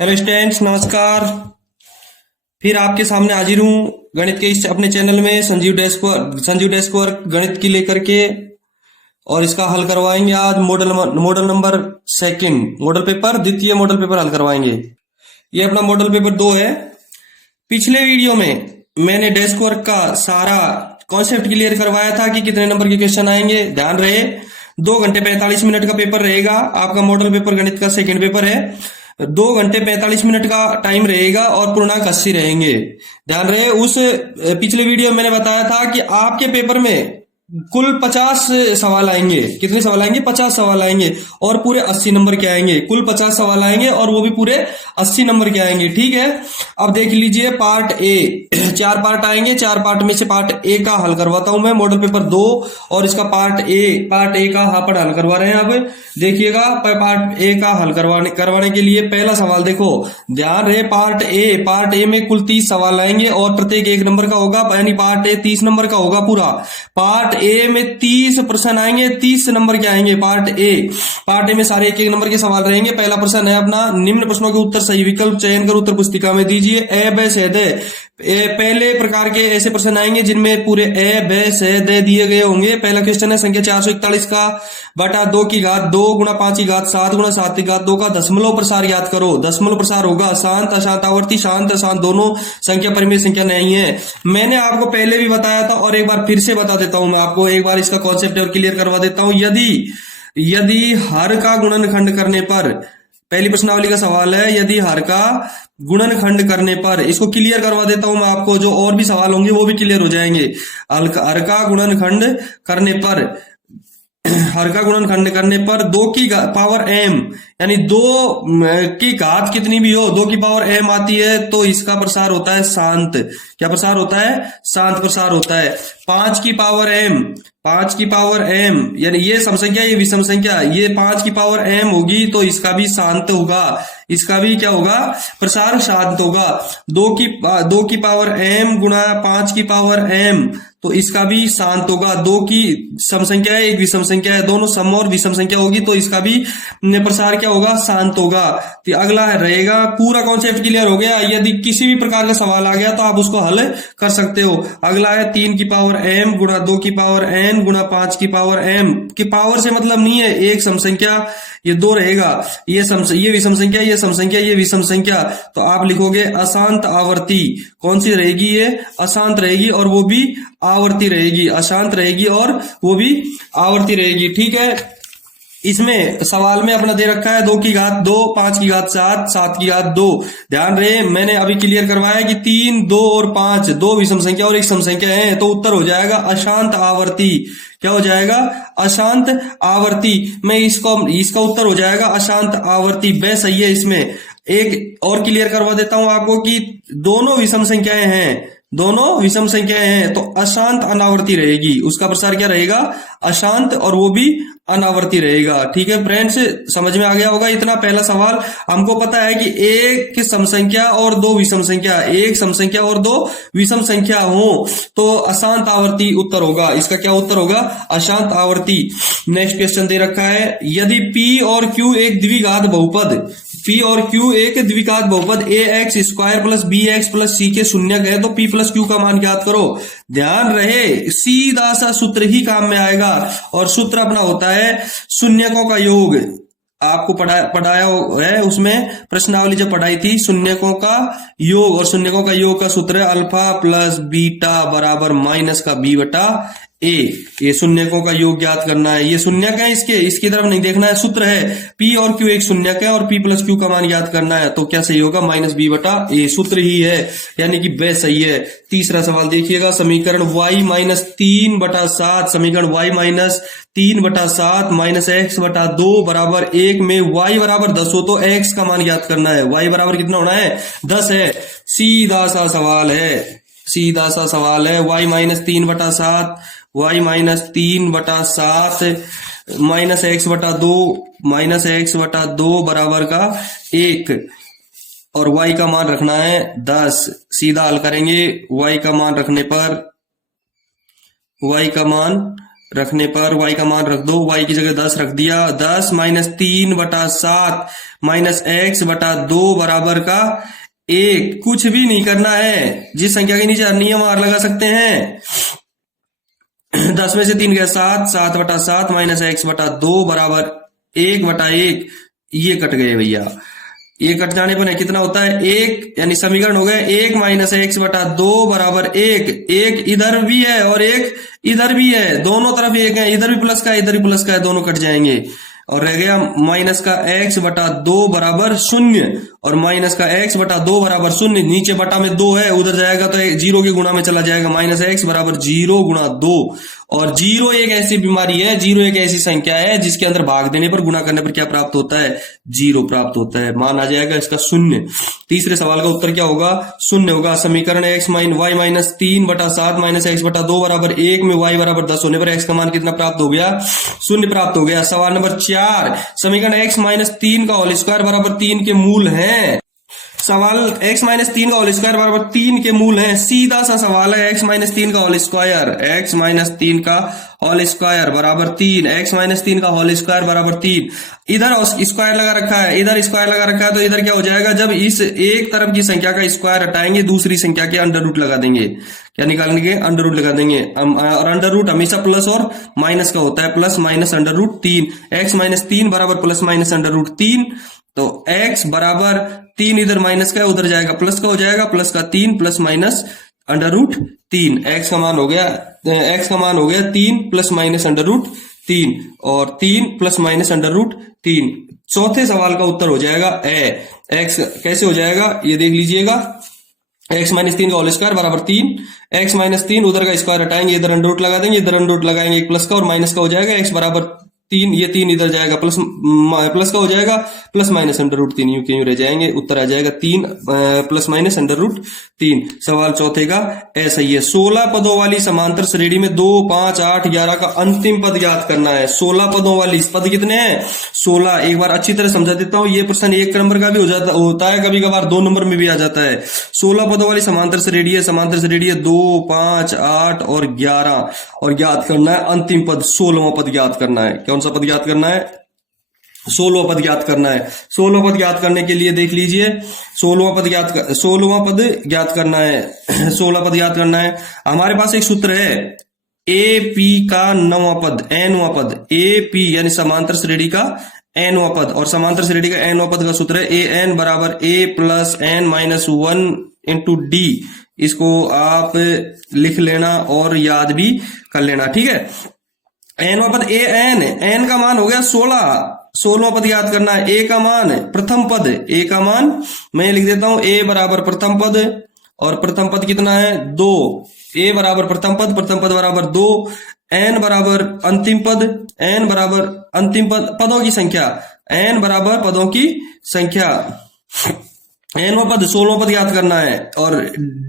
Hello students, नमस्कार। फिर आपके सामने हाजिर हूँ गणित के इस अपने चैनल में संजीव डेस्क वर्क गणित की लेकर के। और इसका हल करवाएंगे आज model number second, model paper द्वितीय मॉडल पेपर हल करवाएंगे। ये अपना मॉडल पेपर 2 है। पिछले वीडियो में मैंने डेस्क वर्क का सारा कॉन्सेप्ट क्लियर करवाया था कि कितने नंबर के क्वेश्चन आएंगे। ध्यान रहे, 2 घंटे 45 मिनट का पेपर रहेगा। आपका मॉडल पेपर गणित का सेकंड पेपर है। 2 घंटे 45 मिनट का टाइम रहेगा और पूर्णांक 80 रहेंगे। ध्यान रहे, उस पिछले वीडियो में मैंने बताया था कि आपके पेपर में कुल 50 सवाल आएंगे। कितने सवाल आएंगे? 50 सवाल आएंगे और पूरे 80 नंबर के आएंगे। कुल 50 सवाल आएंगे और वो भी पूरे 80 नंबर के आएंगे। ठीक है, अब देख लीजिए पार्ट ए। 4 पार्ट आएंगे, 4 पार्ट में से पार्ट ए का हल करवाता हूं मैं, मॉडल पेपर 2। और इसका पार्ट ए का हापड़ हल करवा रहे हैं। अब देखिएगा, पार्ट ए का हल करवाने के लिए पहला सवाल देखो। ध्यान रहे, पार्ट ए में कुल 30 सवाल आएंगे और प्रत्येक 1 नंबर का होगा, यानी पार्ट ए 30 नंबर का होगा पूरा। पार्ट ए में 30 प्रश्न आएंगे, 30 नंबर के आएंगे। पार्ट ए में सारे 1-1 नंबर के सवाल रहेंगे। पहला प्रश्न है अपना, निम्न प्रश्नों के उत्तर सही विकल्प चयन कर उत्तर पुस्तिका में दीजिए। ए ब स द। पहले प्रकार के ऐसे प्रश्न आएंगे जिनमें पूरे ए ब स द दिए गए होंगे। पहला क्वेश्चन है संख्या 441 का बटा 2 की घात 2 गुणा 5 की घात 7 गुणा 7 की घात 2 का दशमलव प्रसार याद करो। दशमलव प्रसार होगा शांत अशांत आवर्ती, शांत अशांत दोनों संख्या परिमेय संख्या नहीं है। मैंने आपको पहले भी बताया था और एक बार फिर से बता देता हूं मैं आपको, एक बार इसका कॉन्सेप्ट और क्लियर करवा देता हूं। यदि हर का गुणनखंड करने पर, पहली प्रश्नावली का सवाल है, यदि हर का गुणनखंड करने पर, इसको क्लियर करवा देता हूं मैं आपको, जो और भी सवाल होंगे वो भी क्लियर हो जाएंगे। हर का गुणनखंड करने पर, हर का गुणनखंड करने पर 2 की पावर m, यानी 2 की घात कितनी भी हो, 2 की पावर m आती है तो इसका प्रसार होता है शांत। क्या प्रसार होता है? शांत प्रसार होता है। 5 की पावर m, यानी ये सम संख्या, ये विषम संख्या, ये 5 की पावर m होगी तो इसका भी शांत होगा। इसका भी क्या होगा? प्रसार शांत होगा। 2 की पावर m गुणा 5 की पावर m, तो इसका भी शांत होगा। 2 की सम संख्या है, एक विषम संख्या है, दोनों सम और विषम संख्या होगी तो इसका भी प्रसार क्या होगा? शांत होगा। तो अगला रहेगा, पूरा कॉन्सेप्ट क्लियर हो गया। यदि किसी भी प्रकार का सवाल आ गया तो आप उसको हल कर सकते हो। अगला है 3 की पावर m गुणा 2 की पावर n गुणा 5 की पावर m। की पावर से मतलब नहीं है, एक सम संख्या, ये 2 रहेगा, ये विषम संख्या, ये सम संख्या, ये विषम संख्या, तो आप लिखोगे अशांत आवर्ती। कौन सी रहेगी? ये अशांत रहेगी और वो भी आवर्ती रहेगी। अशांत रहेगी और वो भी आवर्ती रहेगी। ठीक है, इसमें सवाल में अपना दे रखा है 2 की घात 2, 5 की घात 7, 7 की घात 2। ध्यान रहे, मैंने अभी क्लियर करवाया कि 3, 2 और 5 2 विषम संख्या और एक सम संख्या है, तो उत्तर हो जाएगा अशांत आवर्ती। क्या हो जाएगा? अशांत आवर्ती। मैं इसका उत्तर हो जाएगा अशांत आवर्ती। बे सही है। इसमें एक और क्लियर करवा देता हूं आपको कि दोनों विषम संख्याएं हैं, दोनों विषम संख्याएं हैं तो अशांत अनावर्ती रहेगी। उसका प्रसार क्या रहेगा? अशांत, और वो भी अनावर्ती रहेगा। ठीक है फ्रेंड्स, समझ में आ गया होगा इतना। पहला सवाल हमको पता है कि एक सम संख्या और 2 विषम संख्या, एक सम संख्या और 2 विषम संख्या हो तो अशांत आवर्ती उत्तर होगा। इसका क्या उत्तर होगा? अशांत आवर्ती। नेक्स्ट क्वेश्चन दे रखा है, यदि P और Q एक द्विघात बहुपद, P और Q एक द्विघात बहुपद ax square plus bx plus c के शून्यक है तो P प्लस Q का मान ज्ञात करो। ध्यान रहे, सीधा सा सूत्र ही काम में आएगा और सूत्र अपना होता है शून्यकों का योग। आपको पढ़ाया है उसमें, प्रश्नावली जब पढ़ाई थी, शून्यकों का योग, और शून्यकों का योग का सूत्र है अल्फा प्लस बीटा बराबर माइनस का b बटा ए। ये शून्यकों का योग ज्ञात करना है। ये शून्यक है, इसकी तरफ नहीं देखना है, सूत्र है। P और Q एक शून्यक है और P प्लस Q का मान ज्ञात करना है, तो क्या सही होगा? माइनस b बटा ए, सूत्र ही है, यानी कि ब सही है। तीसरा सवाल देखिएगा, समीकरण y माइनस 3 बटा 7, समीकरण y माइनस 3 बटा 7 माइनस x बटा 2 बराबर 1 में y बराबर 10 हो तो x का मान ज्ञात करना है। y बराबर कितना होना है? 10 है। सीधा सा सवाल है, सीधा सा सवाल है। y माइनस 3 बटा 7, y माइनस 3 बटा 7 माइनस x बटा 2, माइनस x बटा 2 बराबर का 1, और y का मान रखना है 10। सीधा हल करेंगे। y का मान रखने पर, y का मान रखने पर y का मान रख दो, y की जगह 10 रख दिया, 10 माइनस 3/7 माइनस x बटा 2 बराबर का 1। कुछ भी नहीं करना है, जिस संख्या के नीचे नियम आर लगा सकते हैं। 10 में से 3 गया 7, 7/7 माइनस x बटा 2 बराबर 1/1। ये कट गए भैया, ये कट जाने पर कितना होता है 1, यानी समीकरण हो गए 1 माइनस x बटा 2 बराबर 1। 1 इधर भी है और 1 इधर भी है, दोनों तरफ 1 है, इधर भी प्लस का है इधर भी प्लस का है, दोनों कट जाएंगे और रह गया माइनस का x बटा 2 बराबर 0 और माइनस का x बटा 2 बराबर 0। नीचे बटा में 2 है, उधर जाएगा तो 0 के गुणा में चला जाएगा, माइनस x बराबर 0 गुणा 2। और 0 एक ऐसी बीमारी है, 0 एक ऐसी संख्या है जिसके अंदर भाग देने पर गुणा करने पर क्या प्राप्त होता है, 0 प्राप्त होता है। मान आ जाएगा इसका 0। तीसरे सवाल का उत्तर क्या होगा, 0 होगा। समीकरण x y minus 3/7 minus x बटा 2 बराबर 1 में y बराबर 10 होने पर x का मान कितना प्राप्त हो गया, 0 प्राप्त हो गया। सवाल नंबर 4, समीकरण x माइनस 3 का होल स्क्वायर बराबर 3 के मूल है। सवाल x माइनस 3 का होल स्क्वायर बराबर 3 के मूल है, सीधा सा सवाल है। x माइनस 3 का होल स्क्वायर, x माइनस 3 का होल स्क्वायर बराबर 3, x माइनस 3 का होल स्क्वायर बराबर 3। इधर स्क्वायर लगा रखा है, इधर स्क्वायर लगा रखा है, तो इधर क्या हो जाएगा, जब इस एक तरफ की संख्या का स्क्वायर हटाएंगे दूसरी संख्या के अंडर रूट लगा देंगे। क्या निकालेंगे, अंडर रूट लगा देंगे। और अंडर रूट हमेशा प्लस और माइनस का होता है, plus minus under root 3। x minus 3 बराबर प्लस माइनस अंडर रूट 3, तो x बराबर 3 इधर माइनस का है उधर जाएगा प्लस का हो जाएगा, प्लस का 3 plus minus under root 3। x का मान हो गया, x का मान हो गया 3 प्लस माइनस अंडर रूट 3 और 3 प्लस माइनस अंडर रूट 3। चौथे सवाल का उत्तर हो जाएगा ए। x कैसे हो जाएगा ये देख लीजिएगा, x माइनस 3 का होल स्क्वायर बराबर 3, x माइनस 3 उधर का स्क्वायर हटाएंगे, इधर अंडर रूट लगा देंगे, इधर अंडर रूट लगाएंगे, एक प्लस का और माइनस का हो जाएगा, x बराबर 3, ये 3 इधर जाएगा प्लस का हो जाएगा, प्लस माइनस अंडर रूट 3 यूं के यूं रह जाएंगे, उत्तर आ जाएगा 3 प्लस माइनस अंडर रूट 3। सवाल चौथे का ऐसा ही है। 16 पदों वाली समांतर श्रेणी में 2, 5, 8, 11 का अंतिम पद ज्ञात करना है। 16 पदों वाली, पद कितने हैं 16। एक बार अच्छी तरह समझा देता हूं, ये प्रश्न 1 नंबर का भी होता है, कभी कभार 2 नंबर में भी आ जाता है। 16 पदों वाली समांतर श्रेणी है, समांतर श्रेणी है 2, 5, 8 और 11 और ज्ञात करना है अंतिम पद, 16वां पद ज्ञात करना है। कौन सा पद ज्ञात करना है, 16वां पद ज्ञात करना है। 16वां पद ज्ञात करने के लिए देख लीजिए, 16वां पद ज्ञात करना है। 16 पद ज्ञात करना है। हमारे पास एक सूत्र है, ए पी का 9वां पद, nवां पद, ए पी यानी समांतर श्रेणी का nवां पद, और समांतर श्रेणी का nवां पद का सूत्र है ए एन बराबर A plus N minus 1 into D. इसको आप लिख लेना और याद भी कर लेना, ठीक है। nवां पद ए एन, एन का मान हो गया 16, 16वां पद याद करना है। ए का मान प्रथम पद, ए का मान मैं लिख देता हूं, ए बराबर प्रथम पद और प्रथम पद कितना है 2, ए बराबर प्रथम पद बराबर 2, एन बराबर अंतिम पद, एन बराबर अंतिम पदों की संख्या, एन बराबर पदों की संख्या, एनवां पद 16वां पद याद करना है, और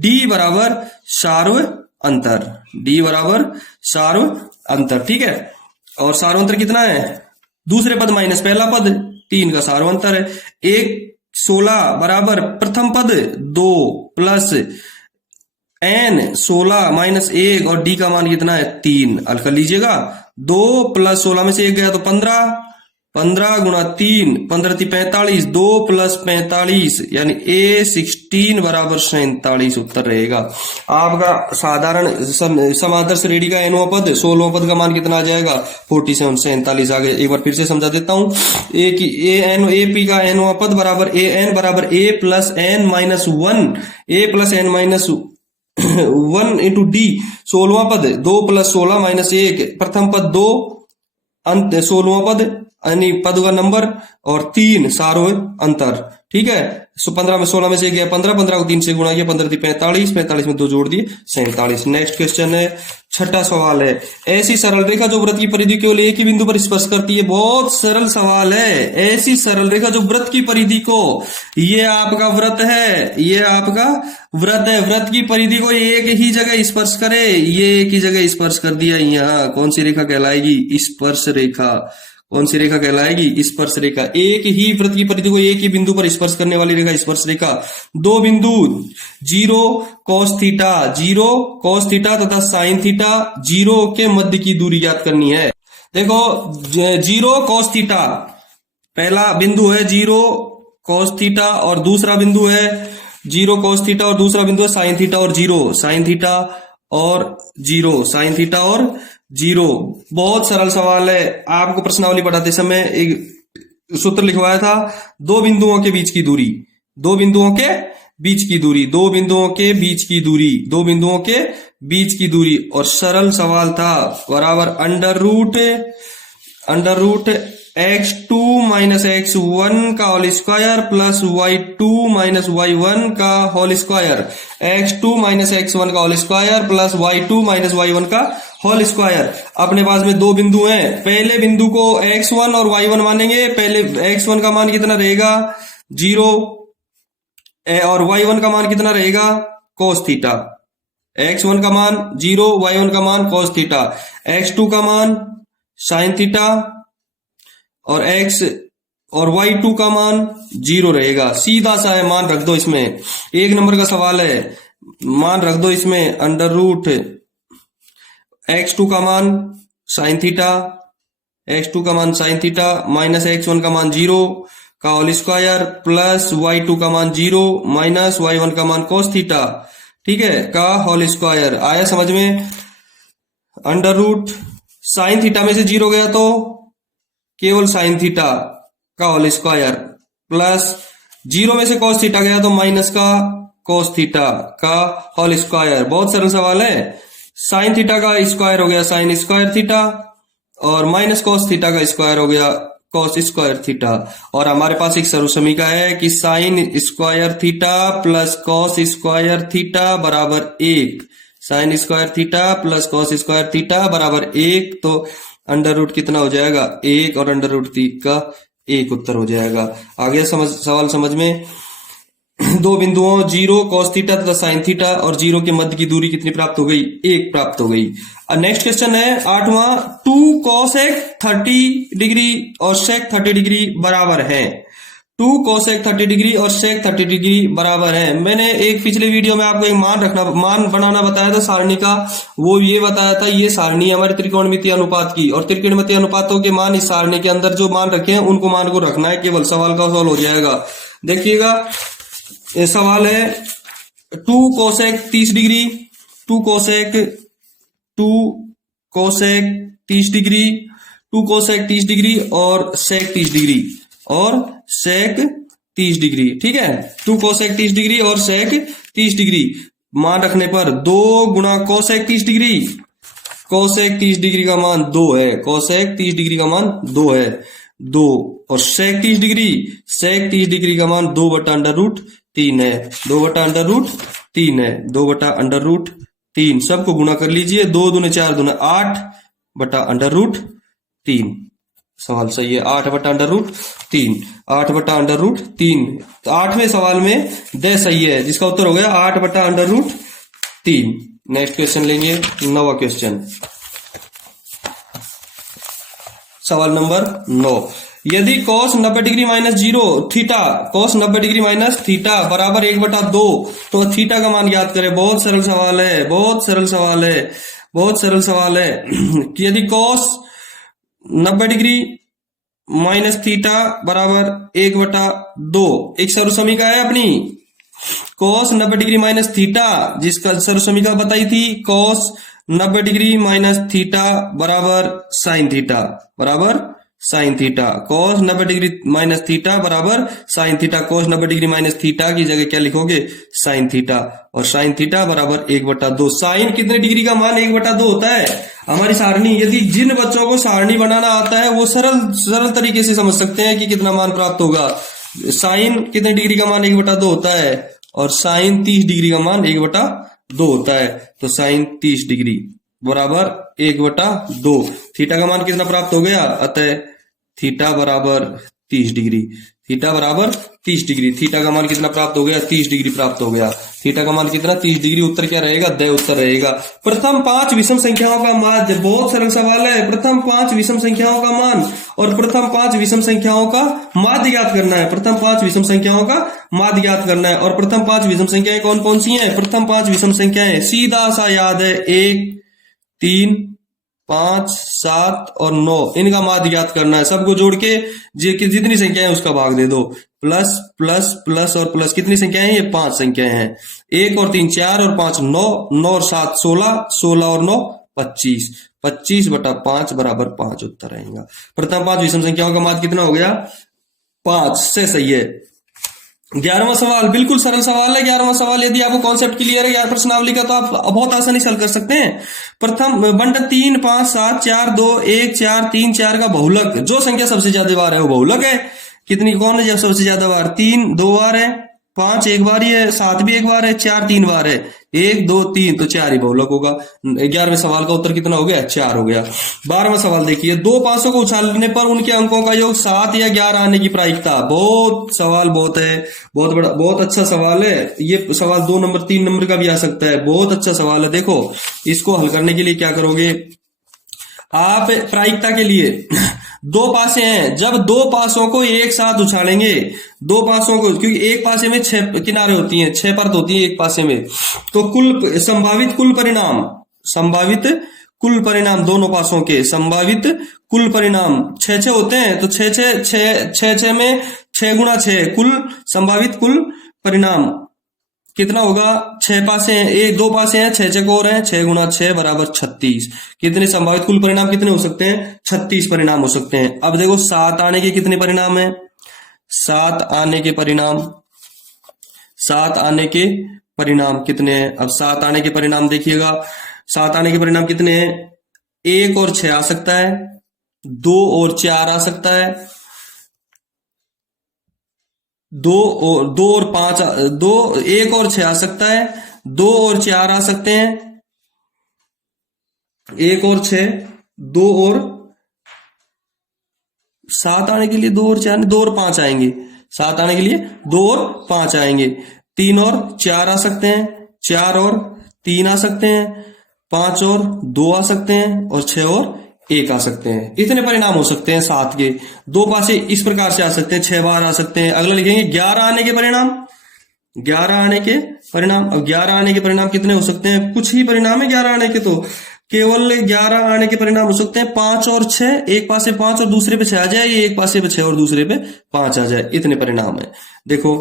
डी बराबर सार्व अंतर, डी बराबर सार्व अंतर, ठीक है। और सार्वंतर कितना है, दूसरे पद माइनस पहला पद, 3 का सार्वंतर है। 16 बराबर प्रथम पद 2 प्लस n 16 माइनस 1 और d का मान कितना है 3। हल कर लीजिएगा, 2 प्लस 16 में से 1 गया तो 15, 15 गुणा 3, 15 × 45, 2 प्लस 45 यानी A16 बराबर 47 उत्तर रहेगा आपका। साधारण समांतर श्रेणी का nवां पद, 16वां पद का मान कितना आ जाएगा 47, 47 आ गया। एक बार फिर से समझा देता हूं, ए पी का nवां पद बराबर ए एन बराबर A plus N minus 1, A plus N minus 1 into D. 16वां पद 2 प्लस 16 माइनस 1, प्रथम पद 2, अंत 16वां पद यानी पद का नंबर और 3 सार्व अंतर, ठीक है। 15 में 16 में से गया 15, 15 को 3 से गुणा किया, 15 × 45, 45 में 2 जोड़ दिए 47। नेक्स्ट क्वेश्चन है, छठा सवाल है, ऐसी सरल रेखा जो वृत्त की परिधि केवल एक ही बिंदु पर स्पर्श करती है। बहुत सरल सवाल है। ऐसी सरल रेखा जो वृत्त की परिधि को, ये आपका वृत्त है, ये आपका वृत्त है, वृत्त की परिधि को एक ही जगह स्पर्श करे, ये एक ही जगह स्पर्श कर दिया। यहाँ कौन सी रेखा कहलाएगी, स्पर्श रेखा। कौन सी रेखा कहलाएगी? स्पर्श रेखा। एक ही वृत्त की परिधि को एक ही बिंदु पर स्पर्श करने वाली रेखा स्पर्श रेखा। दो बिंदु 0 cos थीटा तथा sin थीटा 0 के मध्य की दूरी ज्ञात करनी है। देखो 0 cos थीटा, पहला बिंदु है 0 cos थीटा और दूसरा बिंदु है 0 cos थीटा और दूसरा बिंदु है sin थीटा और 0 sin थीटा और 0 sin थीटा और 0। बहुत सरल सवाल है। आपको प्रश्नावली पढ़ाते समय एक सूत्र लिखवाया था, दो बिंदुओं के बीच की दूरी, दो बिंदुओं के बीच की दूरी, दो बिंदुओं के बीच की दूरी, दो बिंदुओं के बीच की दूरी। और सरल सवाल था, बराबर under root x2 minus x1 का whole square plus y2 minus y1 का whole square, x2 minus x1 का whole square plus y2 minus y1 का होल स्क्वायर। अपने पास में दो बिंदु हैं, पहले बिंदु को x1 और y1 मानेंगे। पहले x1 का मान कितना रहेगा? 0 और y1 का मान कितना रहेगा? cos theta. x1 का मान 0, y1 का मान cos थीटा, x2 का मान sin थीटा और x और y2 का मान 0 रहेगा। सीधा सा है, मान रख दो इसमें। एक नंबर का सवाल है, मान रख दो इसमें। अंडर रूट x2 का मान sin थीटा, x2 का मान sin थीटा माइनस x1 का मान 0 का होल स्क्वायर प्लस y2 का मान 0 माइनस y1 का मान cos थीटा, ठीक है, का होल स्क्वायर। आया समझ में? अंडर रूट sin थीटा में से 0 गया तो केवल sin थीटा का होल स्क्वायर प्लस 0 में से cos थीटा गया तो माइनस का cos थीटा का होल स्क्वायर। बहुत सरल सवाल है। sin थीटा का स्क्वायर हो गया sin स्क्वायर थीटा और माइनस cos थीटा का स्क्वायर हो गया cos स्क्वायर थीटा। और हमारे पास एक सर्व समीकरण है कि sin square theta plus cos square theta बराबर 1, sin square theta plus cos square theta बराबर 1। तो अंडर रूट कितना हो जाएगा? 1 और अंडर रूट 3 का 1 उत्तर हो जाएगा। आगे सवाल समझ में। दो बिंदुओं 0 cos थीटा तथा sin थीटा और 0 के मध्य की दूरी कितनी प्राप्त हो गई? 1 प्राप्त हो गई। नेक्स्ट क्वेश्चन है 8वां, 2 cosec 30 डिग्री और sec 30 डिग्री बराबर है। 2 cosec 30 डिग्री और sec 30 डिग्री बराबर है। मैंने एक पिछले वीडियो में आपको एक मान बनाना बताया था सारणी का, वो ये बताया था, ये सारणी हमारे त्रिकोणमितीय अनुपात की, और त्रिकोणमितीय अनुपातों के मान इस सारणी के अंदर जो मान रखे हैं उनको मान को रखना है, केवल सवाल का सवाल हो जाएगा। देखिएगा, ये सवाल है 2 cosec 30 degree, 2 cosec 30 degree, 2 cosec 30 degree और sec 30 डिग्री और sec 30 डिग्री, ठीक है। 2 cosec 30 डिग्री और sec 30 डिग्री मान रखने पर 2 गुणा cosec 30 डिग्री, cosec 30 डिग्री का मान 2 है, cosec 30 डिग्री का मान 2 है, 2 और sec 30 डिग्री का मान 2 बटा अंडर रूट 3 है, 2 बटा अंडर रूट 3 है, 2 बटा अंडर रूट 3। सबको गुणा कर लीजिए, 2 दूने 4 दूने 8 बटा अंडर रूट 3। सवाल सही है, 8 बटा अंडर रूट 3, 8 बटा अंडर रूट 3। तो 8वें सवाल में द सही है, जिसका उत्तर हो गया 8 बटा अंडर रूट 3। नेक्स्ट क्वेश्चन लेंगे, 9वां क्वेश्चन, सवाल नंबर 9। यदि cos 90 degree minus 0 theta, cos 90 degree minus theta बराबर 1/2, तो थीटा का मान ज्ञात करें। बहुत सरल सवाल है, बहुत सरल सवाल है, बहुत सरल सवाल है कि यदि cos 90 डिग्री माइनस थीटा बराबर 1/2, एक सर्व समीकरण है अपनी cos 90 डिग्री माइनस थीटा, जिसका सर्व समीकरण बताई थी cos 90 डिग्री माइनस थीटा बराबर साइन थीटा, बराबर sine theta. cos 90 degree minus theta बराबर sine theta, cos 90 degree minus theta की जगह क्या लिखोगे? साइन थीटा, और साइन थीटा बराबर 1/2। साइन कितने डिग्री का मान 1/2 होता है? हमारी सारणी, यदि जिन बच्चों को सारणी बनाना आता है वो सरल तरीके से समझ सकते हैं कि कितना मान प्राप्त होगा। साइन कितने डिग्री का मान 1/2 होता है, और साइन 30 डिग्री का मान 1/2 होता है। तो साइन 30 डिग्री बराबर 1/2। थीटा का मान कितना प्राप्त हो गया? अतः थीटा बराबर 30 डिग्री, थीटा बराबर 30 डिग्री। थीटा का मान कितना प्राप्त हो गया? 30 डिग्री प्राप्त हो गया। थीटा का मान कितना 30 डिग्री। उत्तर क्या रहेगा? द उत्तर रहेगा। प्रथम 5 विषम संख्याओं का माध्य, बहुत सरल सवाल है। प्रथम 5 विषम संख्याओं का मान और प्रथम 5 विषम संख्याओं का माध्य ज्ञात करना है। प्रथम 5 विषम संख्याओं का माध्य ज्ञात करना है। और प्रथम 5 विषम संख्याएं कौन कौन सी हैं? प्रथम 5 विषम संख्याएं सीधा सा याद है, 1, 3, 5, 7 और 9, इनका माध्य ज्ञात करना है। सबको जोड़ के जितनी संख्याएं उसका भाग दे दो। प्लस प्लस प्लस और प्लस, कितनी संख्याएं हैं? ये 5 संख्याएं हैं। 1 और 3 4 और 5 9, 9 और 7 16, 16 और 9 25, 25 बटा 5 बराबर 5 उत्तर रहेगा। प्रथम 5 विषम संख्याओं का माध्य कितना हो गया? 5 से सही है। 11वां सवाल बिल्कुल सरल सवाल है। 11वां सवाल, यदि आपको कॉन्सेप्ट क्लियर है 11 प्रश्नावली का, तो आप बहुत आसानी से हल कर सकते हैं। प्रथम बंटन 3 5 7 4 2 1 4 3 4 का बहुलक, जो संख्या सबसे ज्यादा बार है वो बहुलक है। कितनी, कौन है जब सबसे ज्यादा बार? 3 2 बार है, 5 एक बार ही है, 7 भी एक बार है, 4 3 बार है, 1 2 3 तो 4 ही बहुलक होगा। 11वें सवाल का उत्तर कितना हो गया? 4 हो गया। 12वां सवाल देखिए, 2 500 को उछालने पर उनके अंकों का योग 7 या 11 आने की प्रायिकता। बहुत सवाल बहुत है, बहुत बड़ा, बहुत अच्छा सवाल है ये सवाल। 2 नंबर 3 नंबर का भी आ सकता है। बहुत अच्छा सवाल है। देखो इसको हल करने के लिए क्या करोगे आप? प्रायिकता के लिए 2 पासे हैं, जब 2 पासों को एक साथ उछालेंगे, 2 पासों को, क्योंकि एक पासे में 6 किनारे होती हैं, 6 परत होती है एक पासे में, तो कुल संभावित कुल परिणाम, संभावित कुल परिणाम दोनों पासों के संभावित कुल परिणाम 6 होते हैं। तो 6 में 6 गुणा 6 कुल संभावित कुल परिणाम कितना होगा? 6 पासे हैं, 2 पासे हैं, 6 6 और हैं, 6 गुणा 6 बराबर 36। कितने संभावित कुल परिणाम कितने हो सकते हैं? 36 परिणाम हो सकते हैं। अब देखो 7 आने के कितने परिणाम हैं? 7 आने के परिणाम, 7 आने के परिणाम कितने हैं? अब 7 आने के परिणाम देखिएगा, 7 आने के परिणाम कितने हैं? 1 और 6 आ सकता है, 2 और 4 आ सकता है, 2 और 5, 2 1 और 6 आ सकता है, 2 और 4 आ सकते हैं, 1 और 6, 2 और 7 आने के लिए 2 और 4, 2 और 5 आएंगे। 7 आने के लिए 2 और 5 आएंगे। 3 और 4 आ सकते हैं, 4 और 3 आ सकते हैं, 5 और 2 आ सकते हैं और 6 और 1 आ सकते हैं। इतने परिणाम हो सकते हैं 7 के। 2 पासे इस प्रकार से आ सकते हैं, 6 बार आ सकते हैं। अगला लिखेंगे 11 आने के परिणाम, 11 आने के परिणाम। अब 11 आने के परिणाम कितने हो सकते हैं? कुछ ही परिणाम है 11 आने के, तो केवल 11 आने के परिणाम हो सकते हैं 5 और 6, एक पासे 5 और दूसरे पे 6 आ जाए, एक पासे पे 6 और दूसरे पे 5 आ जाए। इतने परिणाम है। देखो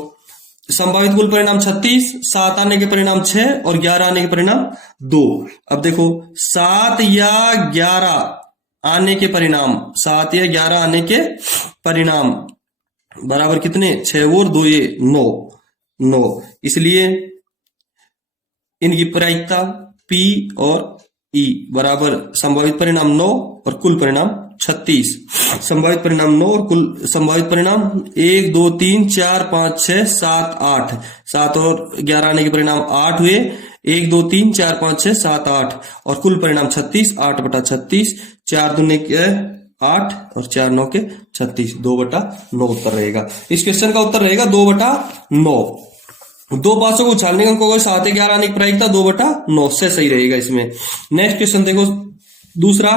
संभावित कुल परिणाम 36, 7 आने के परिणाम 6 और 11 आने के परिणाम 2। अब देखो 7 या 11 आने के परिणाम, 7 या 11 आने के परिणाम बराबर कितने? 6 और 2 ये 9, 9। इसलिए इनकी प्रायिकता P और E बराबर संभावित परिणाम 9 और कुल परिणाम 36। संभावित परिणाम 9 और कुल संभावित परिणाम 1 2 3 4 5 6 7 8, 7 और 11 आने के परिणाम 8 हुए। 1 2 3 4 5 6 7 8 और कुल परिणाम 36, 8 बटा 36, 4 दूने के 8 और 4 9 के 36, 2 बटा 9 उत्तर रहेगा। इस क्वेश्चन का उत्तर रहेगा 2 बटा 9। 2 पासों को उछालने का अंकों को 7 या 11 आने की प्रायिकता 2 बटा 9 से सही रहेगा इसमें। नेक्स्ट क्वेश्चन देखो दूसरा।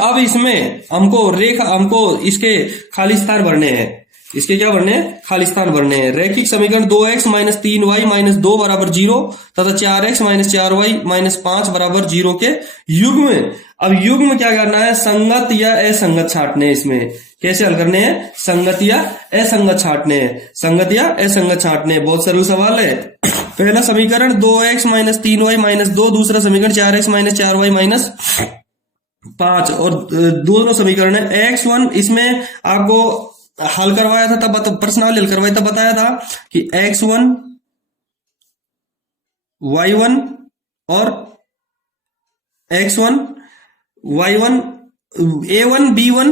अब इसमें हमको इसके खाली स्थान भरने हैं। इसके क्या भरने हैं? खाली स्थान भरने हैं। रैखिक समीकरण 2x - 3y - 2 बराबर 0 तथा 4x - 4y - 5 बराबर 0 के युग्म में। अब युग्म क्या करना है? संगत या असंगत छांटने। इसमें कैसे हल करने हैं? संगत या असंगत छांटने हैं। संगत या असंगत छांटने, बहुत सरल सवाल है। पहला समीकरण 2x - 3y - 2, दूसरा समीकरण 4x - 4y - 5 और दोनों समीकरण है। x1 इसमें आपको हल करवाया था, तब प्रश्नावली हल करवाई तब बताया था कि x1 y1 और x1 y1 a1 b1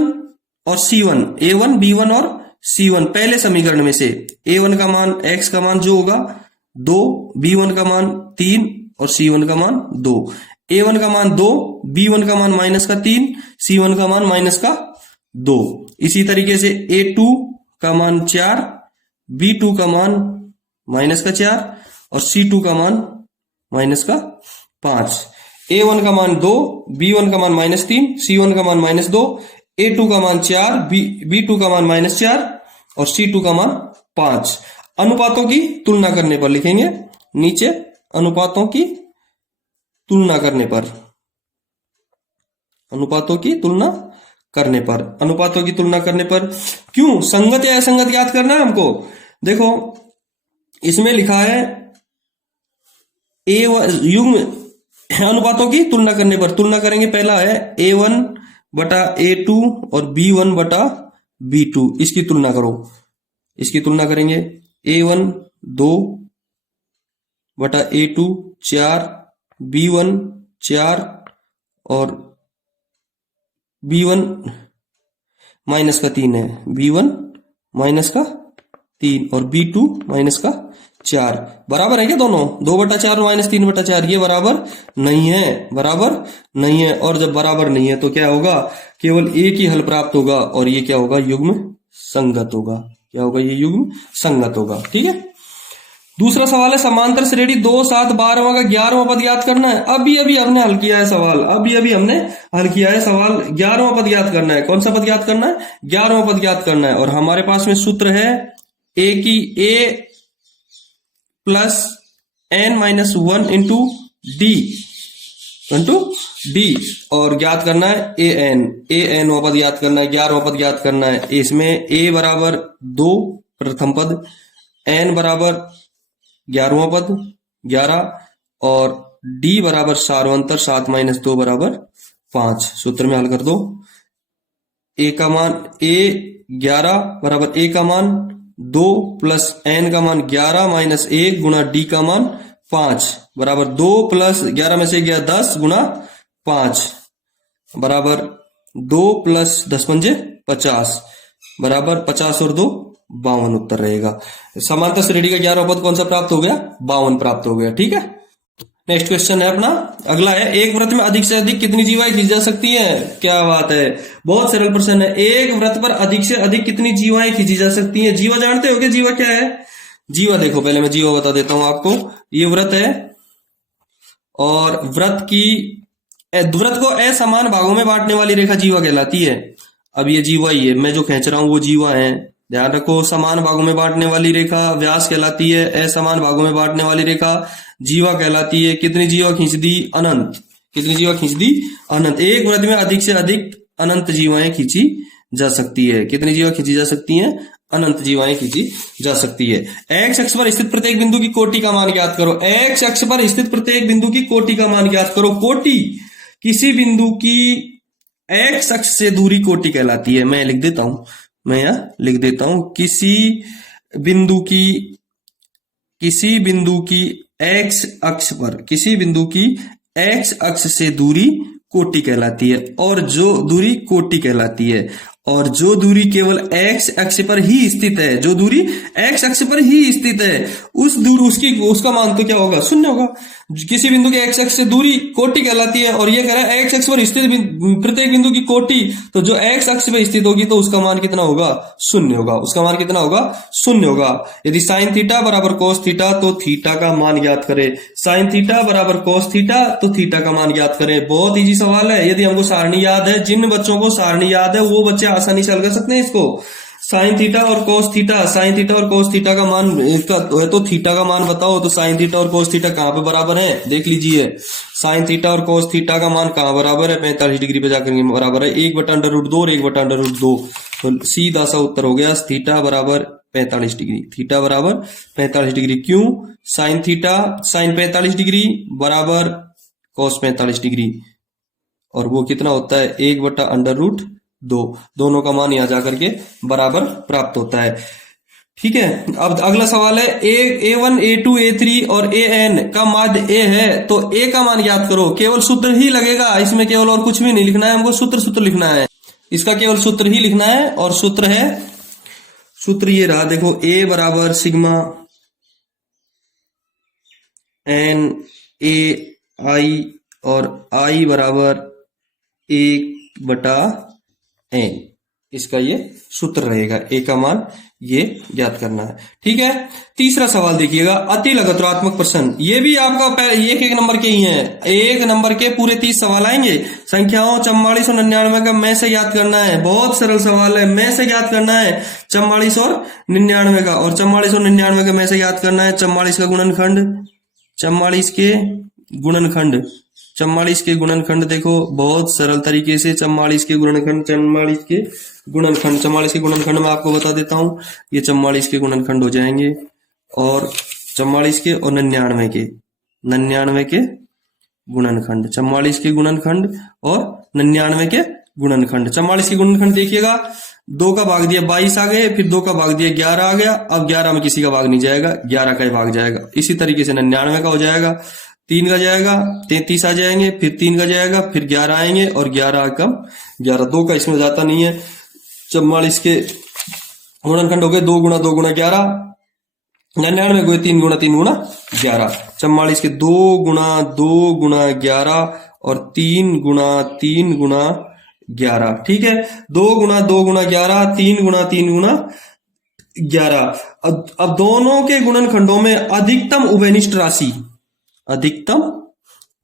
और c1, a1 b1 और c1 पहले समीकरण में से a1 का मान x का मान जो होगा 2, b1 का मान 3 और c1 का मान 2। a1 का मान 2, b1 का मान -3, c1 का मान -2। इसी तरीके से a2 का मान 4, b2 का मान माइनस का 4 और C2 का मान माइनस का 5। A1 का मान 2, B1 का मान -3, C1 का मान -2, A2 का मान 4, B2 का मान -4 और C2 का मान 5। अनुपातों की तुलना करने पर लिखेंगे नीचे, अनुपातों की तुलना करने पर, अनुपातों की तुलना करने पर, अनुपातों की तुलना करने पर क्यों संगत या असंगत याद करना है हमको। देखो इसमें लिखा है युग्म अनुपातों की तुलना करने पर, तुलना करेंगे पहला है A1 बटा A2 और B1 बटा B2, इसकी तुलना करो, इसकी तुलना करेंगे A1 2 बटा A2 4, B1 4 और B1 माइनस का 3 है, B1 माइनस का 3 और B2 माइनस का 4, बराबर है क्या दोनों। 2/4 और -3/4 ये बराबर नहीं है, बराबर नहीं है। और जब बराबर नहीं है तो क्या होगा, केवल एक ही हल प्राप्त होगा और ये क्या होगा, युग्म संगत होगा। क्या होगा, ये युग्म संगत होगा। ठीक है। दूसरा सवाल है समांतर श्रेणी 2 7 12वां का 11वां पद याद करना है। अभी अभी हमने हल किया है सवाल, अभी अभी हमने हल किया है सवाल। 11वां पद याद करना है। कौन सा पद याद करना है, 11वां पद याद करना है। और हमारे पास में सूत्र है a की a plus n-1 into D और ज्ञात करना है an वां पद याद करना है, 11वां पद याद करना है। इसमें a बराबर 2 प्रथम पद, n बराबर 11वां पद 11 और d बराबर सार्वंतर 7 - 2 बराबर 5। सूत्र में हल कर दो। a का मान a 11 बराबर a का मान 2 प्लस n का मान 11 माइनस 1 गुणा d का मान 5 बराबर 2 प्लस 11 में से गया 10 गुणा 5 बराबर 2 प्लस 10 पंजे 50 बराबर 50 और 2 52 उत्तर रहेगा। समांतर श्रेणी का 11वां पद कौन सा प्राप्त हो गया, 52 प्राप्त हो गया। ठीक है। नेक्स्ट क्वेश्चन है अपना अगला है, एक व्रत में अधिक से अधिक कितनी जीवाएं खींची जा सकती हैं। क्या बात है, बहुत सरल प्रश्न है। एक व्रत पर अधिक से अधिक कितनी जीवाएं खींची जा सकती हैं। जीवा जानते हो क्या, जीवा क्या है। जीवा देखो, पहले मैं जीवा बता देता हूं आपको। ये व्रत है और व्रत को असमान भागों में बांटने वाली रेखा जीवा कहलाती है। अब ये जीवा ही है, मैं जो खींच रहा हूं वो जीवा है। ध्यान रखो, समान भागों में बांटने वाली रेखा व्यास कहलाती है, असमान भागों में बांटने वाली रेखा जीवा कहलाती है। कितनी जीवा खींच दी, अनंत। कितनी जीवा खींच दी, अनंत। एक व्रत में अधिक से अधिक अनंत जीवाएं खींची जा सकती है। कितनी जीवा खींची जा सकती हैं, अनंत जीवाएं खींची जा सकती है। एक्स अक्ष पर स्थित प्रत्येक बिंदु की कोटि का मान ज्ञात करो। एक्स अक्ष पर स्थित प्रत्येक बिंदु की कोटि का मान ज्ञात करो। कोटि किसी बिंदु की एक्स अक्ष से दूरी कोटि कहलाती है। मैं लिख देता हूं, मैं यहां लिख देता हूं, किसी बिंदु की एक्स अक्ष पर, किसी बिंदु की एक्स अक्ष से दूरी कोटि कहलाती है। और जो दूरी कोटि कहलाती है, और जो दूरी केवल एक्स अक्ष पर ही स्थित है, जो दूरी एक्स अक्ष पर ही स्थित है, उस दूरी उसका मान तो क्या होगा, शून्य होगा। किसी बिंदु के एक्स अक्ष से दूरी कोटि कहलाती है। और ये कह रहा है एक्स अक्ष पर स्थित प्रत्येक बिंदु की कोटि, तो जो एक्स अक्ष पर स्थित होगी तो उसका मान कितना होगा, शून्य होगा। उसका मान कितना होगा, शून्य होगा। यदि साइन थीटा बराबर कोस थीटा तो थीटा का मान ज्ञात करें। साइन थीटा बराबर कोस थीटा तो थीटा का मान ज्ञात करें। बहुत इजी सवाल है। यदि हमको सारणी याद है, जिन बच्चों को सारणी याद है वो बच्चे आसानी से हल कर सकते हैं इसको। साइन थीटा और कोस थीटा, साइन थीटा और कोस थीटा का मान इसका है, तो थीटा का मान बताओ। तो साइन थीटा और कोस थीटा कहां पे बराबर है, देख लीजिए। साइन थीटा और कोस थीटा का मान कहां बराबर है, 45 डिग्री पे जाकर बराबर है। 1/√2 और 1/√2, तो सीधा सा उत्तर हो गया थीटा बराबर 45 डिग्री। थीटा बराबर 45 डिग्री। क्यों, साइन थीटा साइन 45 डिग्री बराबर कोस 45 डिग्री, और वो कितना होता है 1/√2। दोनों का मान यहां जाकर के बराबर प्राप्त होता है। ठीक है। अब अगला सवाल है, A1 A2 A3 और AN का माध्य A है, तो A का मान ज्ञात करो। केवल सूत्र ही लगेगा इसमें, केवल और कुछ भी नहीं लिखना है हमको, सूत्र लिखना है इसका, केवल सूत्र ही लिखना है। और सूत्र ये रहा, देखो A बराबर सिग्मा N A I और I बराबर 1/N। इसका ये सूत्र रहेगा। ए का मान ये ज्ञात करना है। ठीक है, तीसरा सवाल देखिएगा, अति लगातारात्मक प्रश्न। ये भी आपका एक एक नंबर के ही हैं, एक नंबर के पूरे 30 सवाल आएंगे। संख्याओं 44 और 99 का में से याद करना है। बहुत सरल सवाल है, में से याद करना है 44 और 99 का, और 44 और 99 का में से याद करना है 44 का गुणनखंड, 44 के गुणनखंड, 44 के गुणनखंड देखो बहुत सरल तरीके से 44 के गुणनखंड, 44 के गुणनखंड, 44 के गुणनखंड में आपको बता देता हूं, ये 44 के गुणनखंड हो जाएंगे, और 44 के और 99 के, 99 के गुणनखंड, 44 के गुणनखंड और 99 के गुणनखंड। 44 के गुणनखंड देखिएगा, 2 का भाग दिया 22 आ गए, फिर 2 का भाग दिया 11 आ गया। अब 11 में किसी का भाग नहीं जाएगा, 11 का ही भाग जाएगा। इसी तरीके से 99 का हो जाएगा, 3 का जाएगा, 33 आ जाएंगे, फिर 3 का जाएगा, फिर 11 आएंगे, और 11 कम 11, 2 का इसमें जाता नहीं है। 44 के गुणनखंड हो गए 2 गुणा 2 गुणा 11, 99 को 3 गुणा 3 गुणा 11। 44 के 2 गुणा 2 गुणा 11 और 3 गुणा 3 गुणा 11। ठीक है, 2 गुणा 2 गुणा 11, 3 गुणा 3 गुणा 11। अब दोनों के गुणनखंडों में अधिकतम उभयनिष्ठ राशि, अधिकतम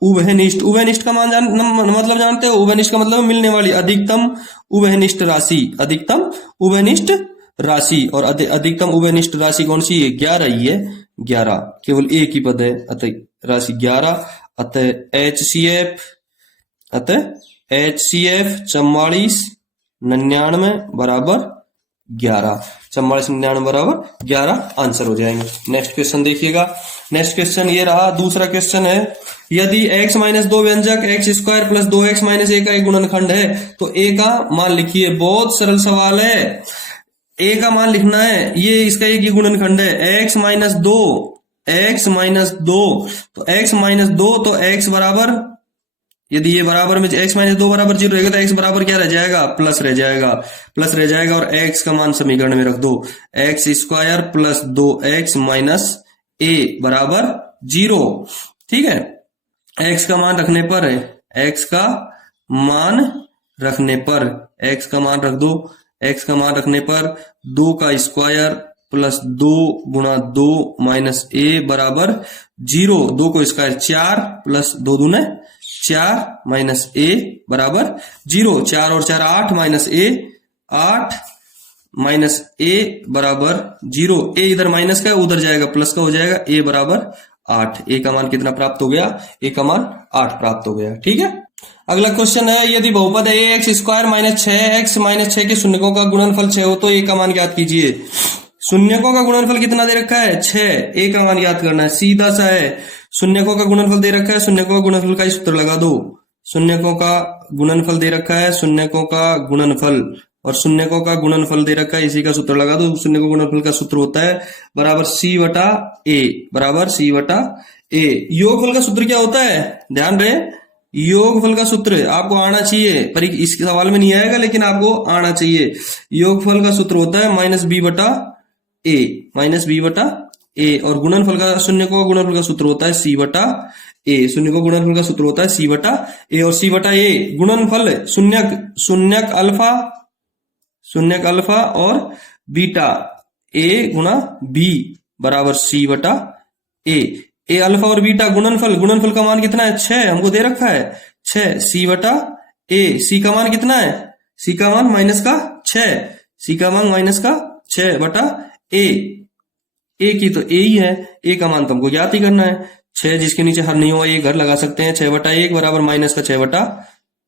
उभयनिष्ठ, उभयनिष्ठ का मतलब जानते हो, उभयनिष्ठ का मतलब मिलने वाली, अधिकतम उभयनिष्ठ राशि, अधिकतम उभयनिष्ठ राशि। और अधिकतम उभयनिष्ठ राशि कौन सी है? 11 ही है, 11, केवल एक ही पद है, अतः राशि 11, अतः HCF, अतः HCF 44 99 बराबर 11, 44 99 बराबर 11 आंसर हो जाएंगे। नेक्स्ट क्वेश्चन देखिएगा, नेक्स्ट क्वेश्चन ये रहा, दूसरा क्वेश्चन है, यदि x माइनस 2 व्यंजक x square plus 2x minus 1 का एक गुणनखंड है तो a का मान लिखिए। बहुत सरल सवाल है, a का मान लिखना है, ये इसका एक ही गुणनखंड है, x माइनस 2, x माइनस 2, तो x माइनस 2, तो x बराबर, यदि ये बराबर में x माइनस 2 बराबर 0 रहेगा तो x बराबर क्या रह जाएगा? प्लस रह जाएगा, प्लस रह जाएगा, और x का मान समीकरण में रख दो, x square plus 2x minus a बराबर 0। ठीक है, x का मान रखने पर है, x का मान रखने पर, x का मान रख दो, x का मान रखने पर 2 का स्क्वायर प्लस 2 गुणा 2 माइनस a बराबर 0, 2 को स्क्वायर 4 प्लस 2 दूने 4 माइनस a बराबर 0, 4 और 4 8 माइनस a 8 माइनस a बराबर 0। a इधर माइनस का उधर जाएगा, प्लस का हो जाएगा, a बराबर 8। a का मान कितना प्राप्त हो गया? a का मान 8 प्राप्त हो गया। ठीक है, अगला क्वेश्चन है, यदि बहुपद है ax square minus 6x minus 6 के शून्यकों का गुणनफल 6 हो तो a का मान ज्ञात कीजिए। शून्यकों का गुणनफल कितना दे रखा है? 6, a का मान ज्ञात करना है, सीधा सा है। शून्यकों का गुणनफल दे रखा है, शून्यकों का गुणनफल का सूत्र लगा दो। शून्यकों का गुणनफल दे रखा है, शून्यकों का गुणनफल, और शून्यकों का गुणनफल दे रखा है, इसी का सूत्र लगा दो। शून्यकों गुणनफल का सूत्र होता है बराबर c बटा a, बराबर c बटा a। योगफल का सूत्र क्या होता है? ध्यान रहे, योगफल का सूत्र आपको आना चाहिए, पर इस सवाल में नहीं आएगा, लेकिन आपको आना चाहिए। योगफल का सूत्र होता है माइनस b बटा a, माइनस b बटा a, और गुणनफल का, शून्यकों का गुणनफल का सूत्र होता है c बटा a, शून्यकों का गुणनफल का सूत्र होता है c बटा a, और c बटा a गुणनफल शून्यक अल्फा, शून्यक अल्फा और बीटा, a गुणा b बराबर c बटा a। a अल्फा और बीटा गुणनफल, गुणनफल का मान कितना है? 6, हमको दे रखा है 6, c बटा a। c का मान कितना है? c का मान माइनस का 6, c का मान माइनस का 6 बटा a। a की तो a ही है, a का मान तो हमको ज्ञात ही करना है। 6 जिसके नीचे हर नहीं हो a घर लगा सकते हैं, 6 बटा 1 बराबर माइनस का 6 बटा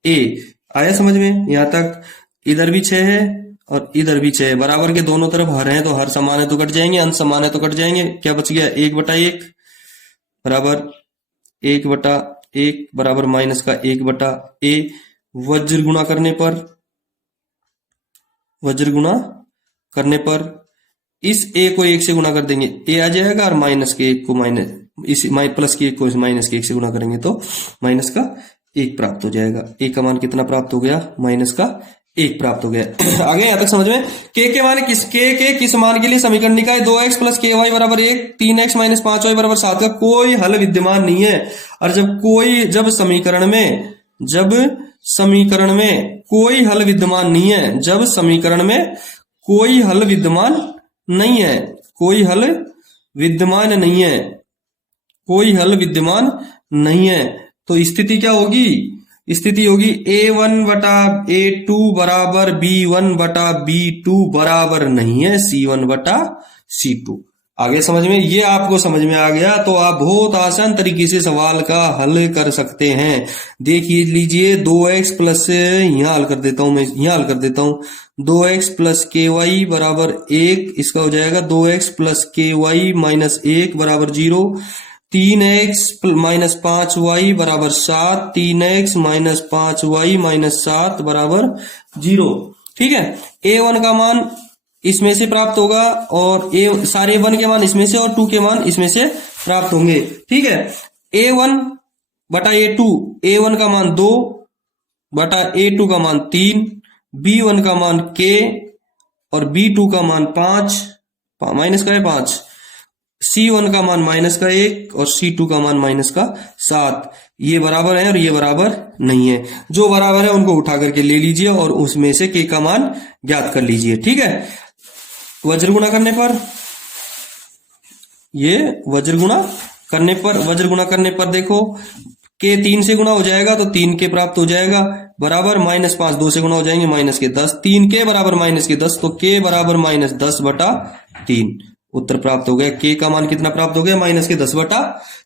a। आया समझ में? यहां तक इधर भी 6 है और इधर भी 6 है, बराबर के दोनों तरफ हर हैं तो हर समान है तो कट जाएंगे, अंश समान है तो कट जाएंगे। क्या बच गया? 1 बटा 1 बराबर 1 बटा 1 बराबर माइनस का 1 बटा a। वज्र गुणा करने पर, वज्र गुणा करने पर इस a को 1 से गुणा कर देंगे, a आ जाएगा, और माइनस के 1 को माइनस, इस प्लस के 1 को माइनस के 1 से गुणा करेंगे तो माइनस का 1 प्राप्त हो जाएगा। a का मान कितना प्राप्त हो गया? माइनस का 1 प्राप्त हो गया। आगे यहां तक समझ में? k के मान किस मान के लिए समीकरण निकाय 2x प्लस ky बराबर 1, 3x माइनस 5y बराबर 7 का कोई हल विद्यमान नहीं है। और जब समीकरण में कोई हल विद्यमान नहीं है, जब समीकरण में कोई हल विद्यमान नहीं है, कोई हल विद्यमान नहीं है, कोई हल विद्यमान नहीं है, तो स्थिति क्या होगी? स्थिति होगी A1 बटा A2 बराबर B1 बटा B2 बराबर नहीं है C1 बटा C2। आगे समझ में, ये आपको समझ में आ गया तो आप बहुत आसान तरीके से सवाल का हल कर सकते हैं। देखिए लीजिए 2x प्लस, यहां हल कर देता हूं मैं, यहां हल कर देता हूं, 2x प्लस KY बराबर 1, इसका हो जाएगा 2x प्लस KY माइनस 1 बराबर 0, 3x माइनस 5y बराबर 7, 3x माइनस 5y माइनस 7 बराबर 0। ठीक है, A1 का मान इसमें से प्राप्त होगा और सारे 1 के मान इसमें से और 2 के मान इसमें से प्राप्त होंगे। ठीक है, A1 बटा A2, A1 का मान 2 बटा A2 का मान 3, B1 का मान K और B2 का मान 5, माइनस का है 5, C1 का मान माइनस का 1 और C2 का मान माइनस का 7। ये बराबर है और ये बराबर नहीं है। जो बराबर है उनको उठा करके ले लीजिए और उसमें से K का मान ज्ञात कर लीजिए। ठीक है, वज्र गुणा करने पर, ये वज्र गुणा करने पर देखो K 3 से गुणा हो जाएगा तो 3K प्राप्त हो जाएगा, बराबर माइनस 5 2 से गुणा हो जाएंगे माइनस के 10, 3K बराबर माइनस के 10, तो K बराबर माइनस 10 बटा 3 उत्तर प्राप्त हो गया। K का मान कितना प्राप्त हो गया? माइनस के 10 बटा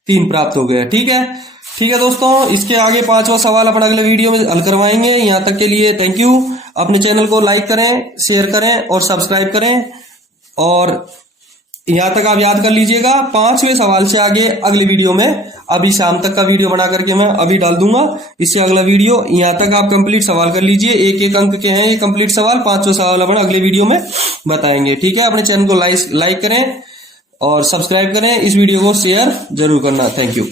3 प्राप्त हो गया। ठीक है दोस्तों, इसके आगे 5वां सवाल अपन अगले वीडियो में हल करवाएंगे। यहां तक के लिए थैंक यू। अपने चैनल को लाइक करें, शेयर करें और सब्सक्राइब करें। और यहां तक आप याद कर लीजिएगा, 5वें सवाल से आगे अगले वीडियो में, अभी शाम तक का वीडियो बना करके मैं अभी डाल दूंगा, इससे अगला वीडियो। यहां तक आप कंप्लीट सवाल कर लीजिए, एक एक अंक के हैं ये कंप्लीट सवाल। 5वां सवाल अपन अगले वीडियो में बताएंगे। ठीक है, अपने चैनल को लाइक करें और सब्सक्राइब करें, इस वीडियो को शेयर जरूर करना। Thank you.